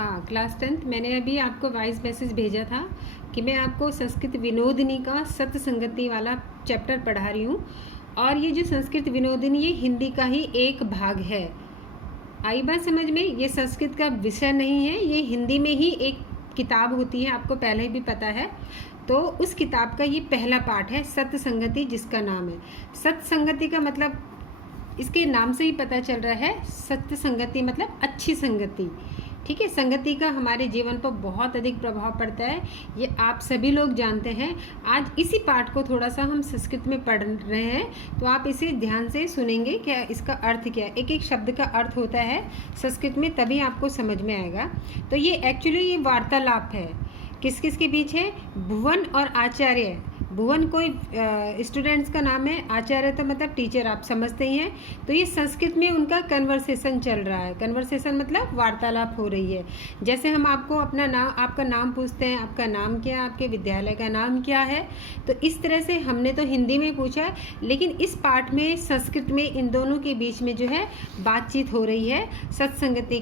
हाँ, class 10th मैंने अभी आपको वॉइस मैसेज भेजा था कि मैं आपको संस्कृत विनोदिनी का सत संगति वाला चैप्टर पढ़ा रही हूँ। और ये जो संस्कृत विनोदिनी ये हिंदी का ही एक भाग है। आई बात समझ में? ये संस्कृत का विषय नहीं है, ये हिंदी में ही एक किताब होती है, आपको पहले भी पता है। तो उस किताब का ये पहला पार्ट है सत संगति, जिसका नाम है सत संगति का मतलब इसके नाम से ही पता चल रहा है। सत्य संगति मतलब अच्छी संगति, ठीक है। संगति का हमारे जीवन पर बहुत अधिक प्रभाव पड़ता है, ये आप सभी लोग जानते हैं। आज इसी पाठ को थोड़ा सा हम संस्कृत में पढ़ रहे हैं, तो आप इसे ध्यान से सुनेंगे क्या इसका अर्थ क्या है। एक एक शब्द का अर्थ होता है संस्कृत में, तभी आपको समझ में आएगा। तो ये एक्चुअली ये वार्तालाप है, किस किस के बीच है? भुवन और आचार्य। भुवन कोई स्टूडेंट्स का नाम है, आचार्य तो मतलब टीचर, आप समझते ही हैं। तो ये संस्कृत में उनका कन्वर्सेशन चल रहा है। कन्वर्सेशन मतलब वार्तालाप हो रही है। जैसे हम आपको अपना नाम, आपका नाम पूछते हैं, आपका नाम क्या है, आपके विद्यालय का नाम क्या है, तो इस तरह से हमने तो हिंदी में पूछा है, लेकिन इस पाठ में संस्कृत में इन दोनों के बीच में जो है बातचीत हो रही है सत्संगति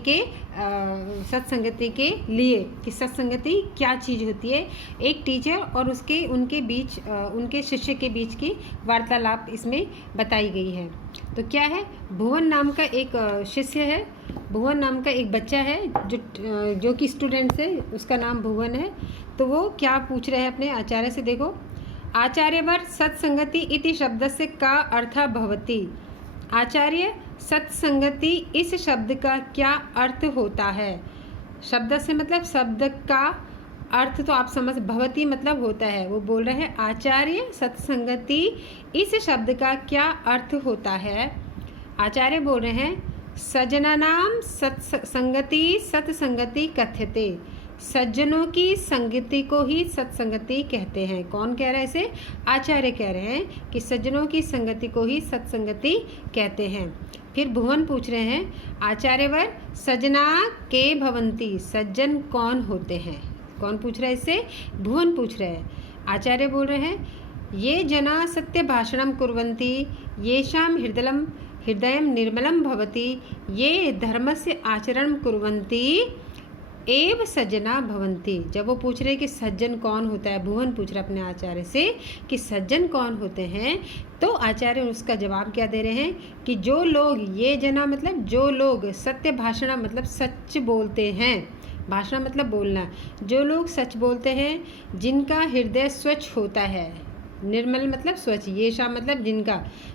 के लिए, कि सत्संगति क्या चीज़ होती है। एक टीचर और उनके बीच, उनके शिष्य के बीच की वार्तालाप इसमें बताई गई है। तो क्या है? भुवन नाम का एक शिष्य है, भुवन नाम का एक बच्चा है जो कि स्टूडेंट है, उसका नाम भुवन है। तो वो क्या पूछ रहे हैं अपने आचार्य से, देखो। आचार्यवर सत्संगति इति शब्दस्य का अर्थ भवति। आचार्य, सत्संगति इस शब्द का क्या अर्थ होता है? शब्द से मतलब शब्द का अर्थ तो आप समझ, भवती मतलब होता है। वो बोल रहे हैं आचार्य, सत्संगति इस शब्द का क्या अर्थ होता है? आचार्य बोल रहे हैं सज्जनानाम सत्संगति सत्संगति कथ्यते। सज्जनों की संगति को ही सत्संगति कहते हैं। कौन कह रहा है इसे? आचार्य कह रहे हैं कि सज्जनों की संगति को ही सत्संगति कहते हैं। फिर भुवन पूछ रहे हैं आचार्यवर सज्जना के भवंती। सज्जन कौन होते हैं? कौन पूछ रहा है इससे? भुवन पूछ रहे हैं। आचार्य बोल रहे हैं ये जना सत्य भाषणम कुर्वन्ति येषाम हृदय निर्मलम भवति ये धर्मस्य आचरण कुर्वन्ति एव सज्जना भवन्ति। जब वो पूछ रहे कि सज्जन कौन होता है, भुवन पूछ रहा अपने आचार्य से कि सज्जन कौन होते हैं, तो आचार्य उसका जवाब क्या दे रहे हैं कि जो लोग, ये जना मतलब जो लोग, सत्य भाषण मतलब सच बोलते हैं, भाषण मतलब बोलना, जो लोग सच बोलते हैं, जिनका हृदय स्वच्छ होता है, निर्मल मतलब स्वच्छ, ये शा मतलब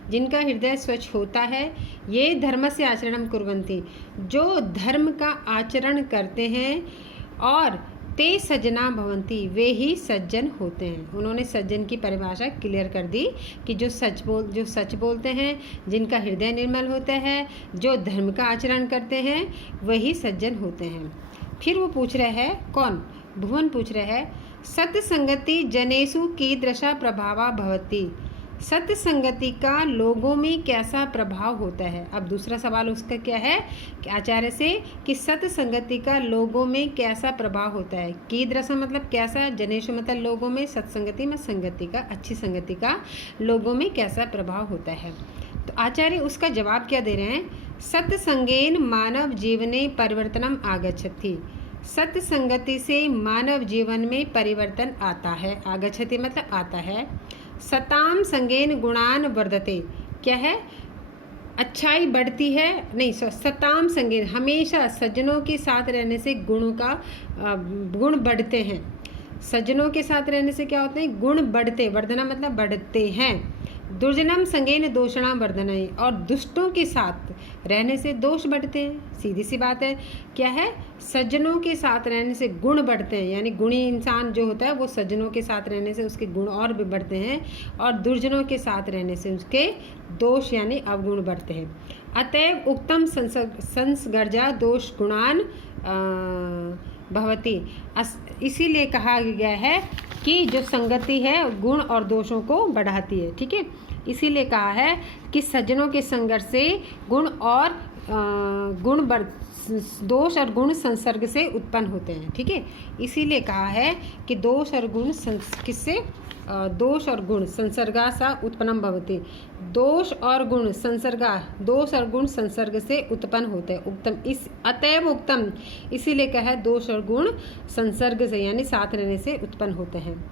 जिनका हृदय स्वच्छ होता है, ये धर्म से आचरणम कुर्वन्ति, जो धर्म का आचरण करते हैं, और ते सज्जना भवन्ति, वे ही सज्जन होते हैं। उन्होंने सज्जन की परिभाषा क्लियर कर दी कि जो सच बोलते हैं, जिनका हृदय निर्मल होता है, जो धर्म का आचरण करते हैं, वही सज्जन होते हैं। फिर वो पूछ रहे हैं, कौन? भुवन पूछ रहे हैं सत्संगति जनेषु कीदृशा प्रभावा भवति। सत्संगति का लोगों में कैसा प्रभाव होता है? अब दूसरा सवाल उसका क्या है कि आचार्य से कि सत्संगति का लोगों में कैसा प्रभाव होता है। कीदृशा मतलब कैसा, जनेषु मतलब लोगों में, सत्संगति में संगति का, अच्छी संगति का लोगों में कैसा प्रभाव होता है। तो आचार्य उसका जवाब क्या दे रहे हैं? सत्संगेन मानव जीवने परिवर्तनम आगच्छति। सत्संगति से मानव जीवन में परिवर्तन आता है। आगच्छति मतलब आता है। सताम संगेन गुणान वर्धते। क्या है? अच्छाई बढ़ती है, नहीं, सताम संगेन हमेशा सज्जनों के साथ रहने से गुण बढ़ते हैं। सज्जनों के साथ रहने से क्या होते हैं? गुण बढ़ते, वर्धना मतलब बढ़ते हैं। दुर्जनम संगेन दोषणाम वर्धनय, और दुष्टों के साथ रहने से दोष बढ़ते हैं। सीधी सी बात है। क्या है? सज्जनों के साथ रहने से गुण बढ़ते हैं, यानी गुणी इंसान जो होता है वो सज्जनों के साथ रहने से उसके गुण और भी बढ़ते हैं, और दुर्जनों के साथ रहने से उसके दोष यानी अवगुण बढ़ते हैं। अतएव उक्तम संसर्गा दोष गुणान भवति। इसीलिए कहा गया है कि जो संगति है गुण और दोषों को बढ़ाती है, ठीक है। इसीलिए कहा है कि सज्जनों के संघर्ष से गुण और दोष और गुण संसर्ग से उत्पन्न होते हैं, ठीक है। इसीलिए कहा है कि दोष और गुण किससे, दोष और गुण संसर्गा सा उत्पन्नम भवति। दोष और गुण संसर्ग से उत्पन्न होते हैं। उत्तम इस अतएव उत्तम, इसीलिए कहा है दोष और गुण संसर्ग से यानी साथ रहने से उत्पन्न होते हैं।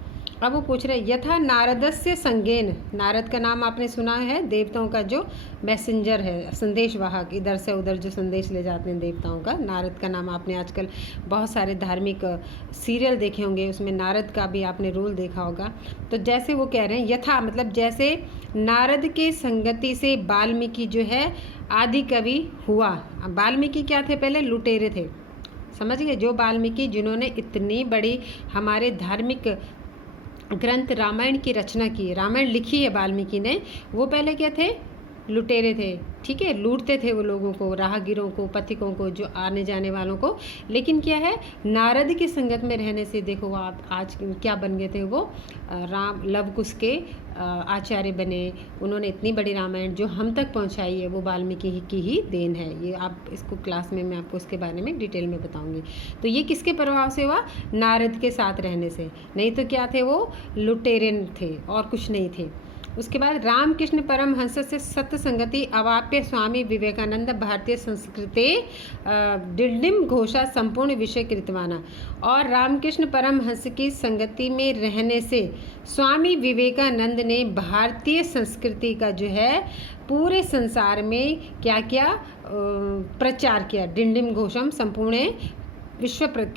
अब वो पूछ रहे यथा नारदस्य संज्ञेन, नारद का नाम आपने सुना है, देवताओं का जो मैसेंजर है, संदेशवाहक, इधर से उधर जो संदेश ले जाते हैं देवताओं का, नारद का नाम आपने आजकल बहुत सारे धार्मिक सीरियल देखे होंगे, उसमें नारद का भी आपने रोल देखा होगा। तो जैसे वो कह रहे हैं यथा मतलब जैसे नारद के संगति से वाल्मीकि जो है आदि कवि हुआ। वाल्मीकि क्या थे, पहले लुटेरे थे, समझ गए। जो वाल्मीकि जिन्होंने इतनी बड़ी हमारे धार्मिक ग्रंथ रामायण की रचना की, रामायण लिखी है वाल्मीकि ने, वो पहले क्या थे, लुटेरे थे, ठीक है। लूटते थे वो लोगों को, राहगीरों को, पथिकों को, जो आने जाने वालों को। लेकिन क्या है, नारद की संगत में रहने से देखो वो आप आज क्या बन गए थे, वो राम लव कुश के आचार्य बने। उन्होंने इतनी बड़ी रामायण जो हम तक पहुंचाई है वो वाल्मीकि की ही देन है। ये आप इसको क्लास में मैं आपको इसके बारे में डिटेल में बताऊंगी। तो ये किसके प्रभाव से हुआ, नारद के साथ रहने से, नहीं तो क्या थे, वो लुटेरे थे और कुछ नहीं थे। उसके बाद रामकृष्ण परमहंस से सत्संगति अवाप्य स्वामी विवेकानंद भारतीय संस्कृते डिंडिम घोषा संपूर्ण विषय कृतवाना। और रामकृष्ण परमहंस की संगति में रहने से स्वामी विवेकानंद ने भारतीय संस्कृति का जो है पूरे संसार में क्या क्या प्रचार किया। डिंडिम घोषम संपूर्ण विश्वकृत,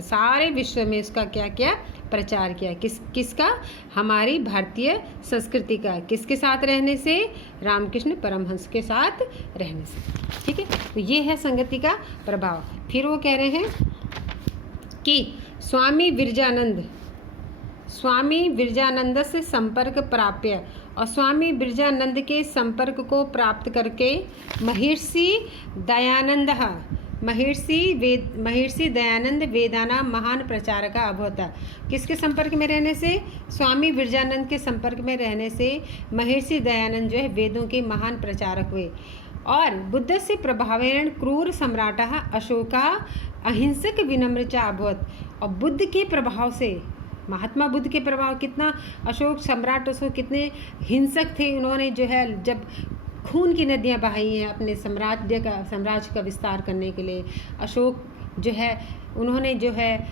सारे विश्व में उसका क्या क्या प्रचार किया। किसका, हमारी भारतीय संस्कृति का। किसके साथ रहने से, रामकृष्ण परमहंस के साथ रहने से, ठीक है। तो ये है संगति का प्रभाव। फिर वो कह रहे हैं कि स्वामी विरजानंद से संपर्क प्राप्य, और स्वामी विरजानंद के संपर्क को प्राप्त करके महर्षि दयानंद वेदाना महान प्रचारक अभवत। किसके संपर्क में रहने से, स्वामी विरजानंद के संपर्क में रहने से महर्षि दयानंद जो है वेदों के महान प्रचारक हुए। और बुद्ध से प्रभावेण क्रूर सम्राट अशोका अहिंसक विनम्र च अभवत। और बुद्ध के प्रभाव से, महात्मा बुद्ध के प्रभाव, कितना अशोक कितने हिंसक थे। उन्होंने जो है जब खून की नदियां बहाई हैं अपने साम्राज्य का विस्तार करने के लिए। अशोक जो है उन्होंने जो है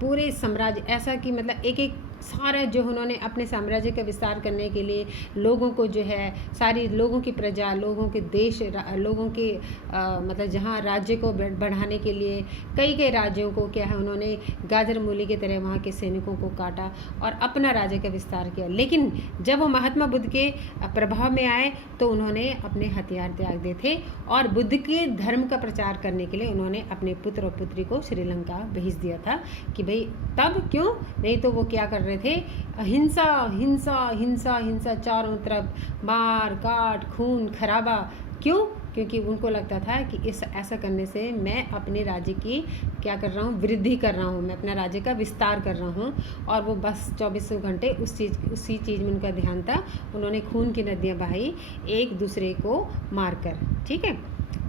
पूरे साम्राज्य ऐसा कि मतलब एक एक सारा जो उन्होंने अपने साम्राज्य का विस्तार करने के लिए लोगों को जो है, सारी लोगों की प्रजा, लोगों के देश, लोगों के मतलब जहाँ राज्य को बढ़ाने के लिए कई राज्यों को क्या है उन्होंने गाजर मूली की तरह वहाँ के सैनिकों को काटा और अपना राज्य का विस्तार किया। लेकिन जब वो महात्मा बुद्ध के प्रभाव में आए तो उन्होंने अपने हथियार त्याग दिए थे और बुद्ध के धर्म का प्रचार करने के लिए उन्होंने अपने पुत्र और पुत्री को श्रीलंका भेज दिया था कि भाई, तब क्यों, नहीं तो वो क्या कर रहे थे, हिंसा हिंसा हिंसा हिंसा, चारों तरफ मार काट खून खराबा। क्यों? क्योंकि उनको लगता था कि ऐसा करने से मैं अपने राज्य की क्या कर रहा हूँ, वृद्धि कर रहा हूँ, मैं अपना राज्य का विस्तार कर रहा हूँ। और वो बस 24 घंटे उसी चीज़ में उनका ध्यान था। उन्होंने खून की नदियाँ बहाई एक दूसरे को मारकर, ठीक है।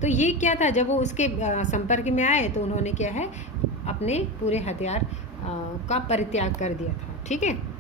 तो ये क्या था, जब वो उसके संपर्क में आए तो उन्होंने क्या है अपने पूरे हथियार का परित्याग कर दिया था, ठीक है।